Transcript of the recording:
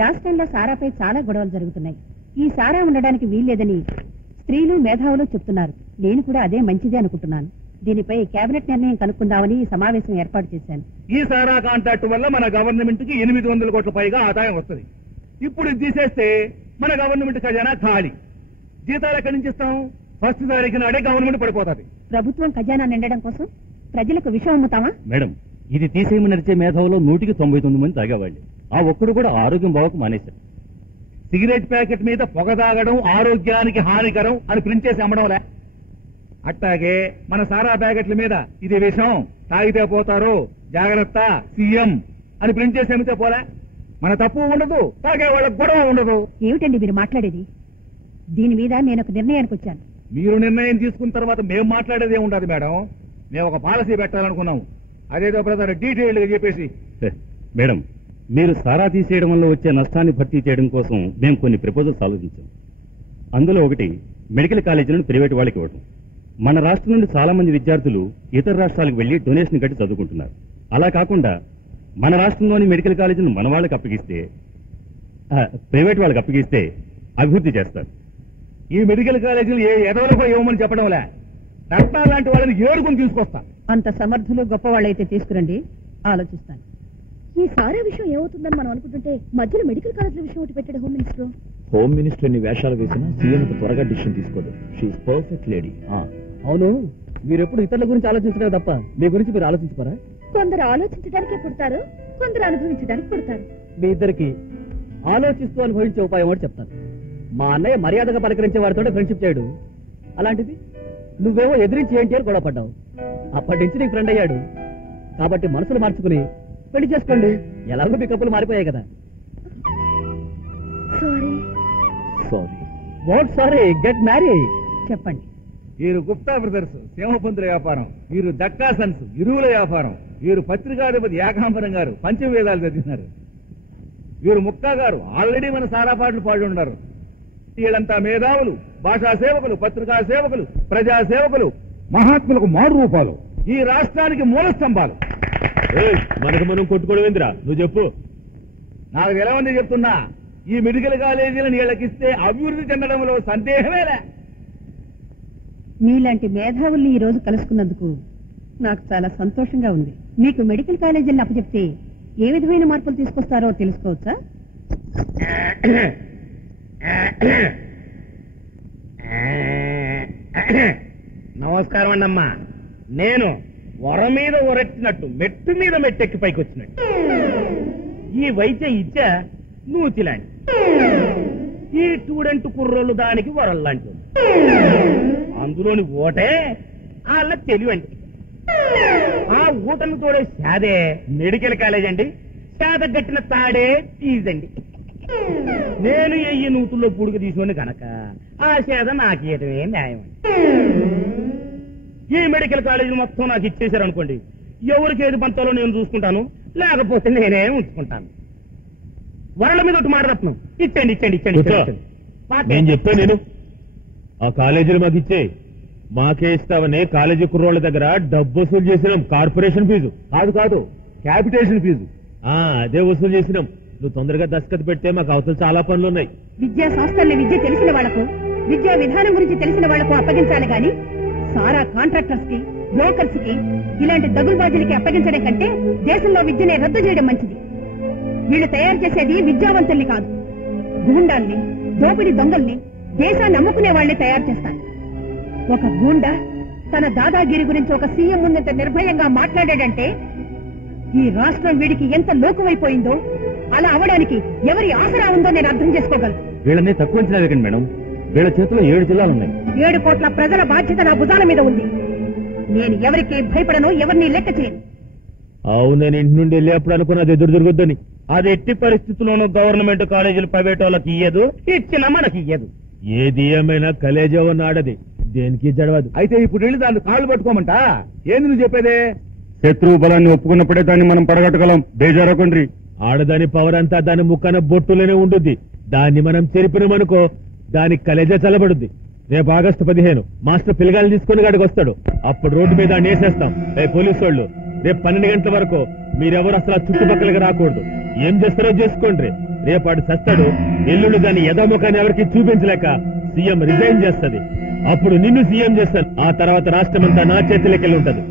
రాష్ట్రంలో సారాపై చాలా గొడవలు జరుగుతున్నాయి. ఈ సారా ఉండడానికి వీల్లేదని స్త్రీలు మేధావులు చెప్తున్నారు. నేను కూడా అదే మంచిదే అనుకుంటున్నాను. దీనిపై కేబినెట్ నిర్ణయం కనుక్కుందామని ఈ సమావేశం ఏర్పాటు చేశాను. ఈ సారా కాంట్రాక్ట్ వల్ల మన గవర్నమెంట్ కి 800 కోట్ల పైగా ఆదాయం వస్తుంది. ఇప్పుడు ఇది తీసేస్తే మన గవర్నమెంట్ ఖజానా ఖాళీ. జీతాలు ఎక్కడి నుంచి ఇస్తాం? ఫస్ట్ తారీఖు నాడే గవర్నమెంట్ పడిపోతుంది. ప్రభుత్వం ఖజానా నిండడం కోసం ప్రజలకు విషం అమ్ముతామా? మేడం, ఇది తీసేయమని నడిచే మేధావులో 199 మంది తాగేవాళ్ళు. ఆ ఒక్కడు కూడా ఆరోగ్యం బావకు మానేశారు. సిగరెట్ ప్యాకెట్ మీద పొగ తాగడం ఆరోగ్యానికి హానికరం అని ప్రింట్ చేసి అమ్మడంలే. అట్టాగే మన సారా ప్యాకెట్ల మీద ఇది విషం, తాగితే పోతారు, జాగ్రత్త సీఎం అని ప్రింట్ చేసి అమ్మితే పోలే. మన తప్పు ఉండదు, తాగే వాళ్ళకి గొడవ ఉండదు. ఏమిటండి మీరు మాట్లాడేది? దీని మీద నేను ఒక నిర్ణయానికి వచ్చాను. మీరు నిర్ణయం తీసుకున్న తర్వాత మేము మాట్లాడేది ఏముండదు మేడం. మేము ఒక పాలసీ పెట్టాలనుకున్నాము. అదేదో బ్రదర్ డీటెయిల్డ్ గా చెప్పేసి. మేడం, మీరు సారా తీసేయడం వల్ల వచ్చే నష్టాన్ని భర్తీ చేయడం కోసం మేము కొన్ని ప్రపోజల్స్ ఆలోచించాం. అందులో ఒకటి మెడికల్ కాలేజీలను ప్రైవేట్ వాళ్ళకి ఇవ్వడం. మన రాష్ట్రం నుండి చాలా మంది విద్యార్థులు ఇతర రాష్ట్రాలకు వెళ్లి డొనేషన్ కట్టి చదువుకుంటున్నారు. అలా కాకుండా మన రాష్ట్రంలోని మెడికల్ కాలేజీని మన వాళ్ళకి అప్పగిస్తే, ప్రైవేట్ వాళ్ళకి అప్పగిస్తే అభివృద్ధి చేస్తారు. ఈ మెడికల్ కాలేజీలు ఏ ఎదవలకో ఇవ్వమని చెప్పడంలే. రత్నాలు లాంటి వాళ్ళని ఏడుకుని తీసుకొస్తా. అంత సమర్థులు గొప్పవాళ్ళైతే తీసుకురండి, ఆలోచిస్తాను. ఈ సారా విషయం ఏమవుతుందని మనం అనుకుంటుంటే మధ్యలో మెడికల్ కాలేజీల విషయం ఒకటి పెట్టాడు హోమ్ మినిస్టర్. హోమ్ మినిస్టర్ ని వేషాలు వేసినా సీఎం త్వరగా డిసిషన్ తీసుకోదు. She perfect lady. అవును, మీరు ఎప్పుడు ఇతరుల గురించి ఆలోచించడం తప్ప మీ గురించి మీరు ఆలోచించుకోరా? కొందరు ఆలోచించడానికే పుడతారు, కొందరు అనుభవించడానికి పుడతారు. మీ ఇద్దరికి ఆలోచిస్తూ అనుభవించే ఉపాయం ఒకటి చెప్తాను. మా అన్నయ్య మర్యాదగా పలకరించే వారితో ఫ్రెండ్షిప్ చేయడు. అలాంటిది నువ్వేమో ఎదిరించి ఏంటి అని గొడవ పడ్డావు. అప్పటి నుంచి నీకు ఫ్రెండ్ అయ్యాడు. కాబట్టి మనసులు మార్చుకుని పెళ్లి చేసుకోండి. ఎలాగో మీ కప్పులు మారిపోయాయి కదా. Sorry. What sorry? Get marry. చెప్పండి. వీరు గుప్తా బ్రదర్స్ సింహపంతుల వ్యాపారం, వీరు దక్కా సన్స్ ఇరువుల వ్యాపారం, వీరు పత్రికాధిపతి ఏకాంబరం గారు పంచవేదాలు చదివినారు, వీరు ముక్కా గారు ఆల్రెడీ మన సారా పాటలు పాడి ఉన్నారు. వీళ్ళంతా మేధావులు, భాషా సేవకులు, పత్రికా సేవకులు, ప్రజా సేవకులు, మహాత్ములకు మారు రూపాలు, ఈ రాష్ట్రానికి మూల స్తంభాలు. మనకు మనం కొట్టుకోవడం ఏందిరా? నువ్వు చెప్పు. నాకు తెలవంది చెప్తున్నా. ఈ మెడికల్ కాలేజీలను వీళ్ళకిస్తే అభివృద్ధి చెందడంలో సందేహమేలే. మీలాంటి మేధావుల్ని ఈ రోజు కలుసుకున్నందుకు నాకు చాలా సంతోషంగా ఉంది. మీకు మెడికల్ కాలేజీలను అప్పచెప్తే ఏ విధమైన మార్పులు తీసుకొస్తారో తెలుసుకోవచ్చా? నమస్కారం అండి అమ్మా. నేను వర మీద ఒరెట్టినట్టు మెట్టు మీద మెట్టెక్కి పైకి వచ్చినట్టు ఈ వైద్య ఇచ్చ నూతిలాంటి, ఈ స్టూడెంట్ కుర్రోళ్ళు దానికి వరల్లాంటి. అందులోని ఓటే వాళ్ళ తెలివండి. ఆ ఊటను తోడే శాదే మెడికల్ కాలేజ్ అండి. శాద గట్టిన తాడే ఫీజండి. నేను 1000 నూతుల్లో పూడికి తీసుకుని కనుక ఆ శాద నాకేయటమే న్యాయం. ఈ మెడికల్ కాలేజీ మొత్తం నాకు ఇచ్చేశారనుకోండి, ఎవరికి ఏది పంతాలో నేను చూసుకుంటాను, లేకపోతే నేనే ఉంచుకుంటాను. వరల మీద ఒకటి మాట్లాడుతున్నాం. ఇచ్చండి ఇచ్చండి ఇచ్చండి. నేను చెప్పాను, నేను ఆ కాలేజీలు మాకు ఇచ్చే, మాకే ఇస్తావని కాలేజీ కుర్రోళ్ళ దగ్గర డబ్బు వసూలు చేసినాం. కార్పొరేషన్ ఫీజు కాదు, క్యాపిటేషన్ ఫీజు. అదే వసూలు చేసినాం. నువ్వు తొందరగా దస్కత్ పెడితే మాకు అవతల చాలా పనులు ఉన్నాయి. విద్యా సంస్థల్ని విద్య తెలిసిన వాళ్లకు, విద్యా విధానం గురించి తెలిసిన వాళ్లకు అప్పగించాలి గాని సారా కాంట్రాక్టర్స్ కి, బ్రోకర్స్ కి, ఇలాంటి దగులుబాజులకి అప్పగించడం కంటే దేశంలో విద్యనే రద్దు చేయడం మంచిది. వీళ్ళు తయారు చేసేది విద్యావంతుల్ని కాదు, గూండాల్ని, దోపిడి దొంగల్ని, దేశాన్ని అమ్ముకునే వాళ్లే తయారు చేస్తారు. ఒక గూండా తన దాదాగిరి గురించి ఒక సీఎం ముందంత నిర్భయంగా మాట్లాడాడంటే ఈ రాష్ట్రం వీడికి ఎంత లోకువైపోయిందో, అలా అవడానికి ఎవరి ఆసరా ఉందో నేను అర్థం చేసుకోగలను. వీళ్ళని తక్కువ అంచనా వేయకండి మేడం. వీళ్ళ చేతిలో 7 జిల్లాలున్నాయి. 7 కోట్ల ప్రజల బాధ్యత నా భుజాల మీద ఉంది. నేను ఎవరికి భయపడను, ఎవరిని లెక్క చేయను. అవునని ఇంటి నుండి వెళ్ళేప్పుడు అనుకున్నది ఎదురు తిరగొద్దని. అది ఎట్టి పరిస్థితుల్లోనూ గవర్నమెంట్ కాలేజీలు ప్రైవేట్ వాళ్ళకి ఇయ్యదు, ఇచ్చినా మనకి ఇయ్యదు. ఏది ఏమైనా కలేజవన్న ఆడది, దేనికి జడవదు. అయితే ఇప్పుడు వెళ్ళి దాన్ని కాళ్ళు పట్టుకోమంట. ఏంది నువ్వు చెప్పేదే? శత్రువు బలాన్ని ఒప్పుకున్నప్పుడే దాన్ని మనం పడగట్టగలం. బేజారకుండ్రి. ఆడదాని పవర్ అంతా దాని ముక్కన బొట్టులోనే ఉంటుంది. దాన్ని మనం చెరిపినమనుకో దానికి కలేజా చల్లబడుద్ది. రేపు ఆగస్టు 15 మాస్టర్ పిల్లగాలు తీసుకుని గాడికి వస్తాడు. అప్పుడు రోడ్డు మీద నేసేస్తాం. పోలీసు వాళ్ళు రేపు 12 గంటల వరకు మీరెవరు అసలు చుట్టుపక్కలకి రాకూడదు. ఏం చేస్తారో చేసుకోండి. రేపాడు చస్తాడు, ఎల్లుండి దాన్ని యథాముఖాన్ని ఎవరికి చూపించలేక సీఎం రిజైన్ చేస్తది. అప్పుడు నిన్ను సీఎం చేస్తాను. ఆ తర్వాత రాష్ట్రమంతా నా చేతిలోకెళ్ళి ఉంటది.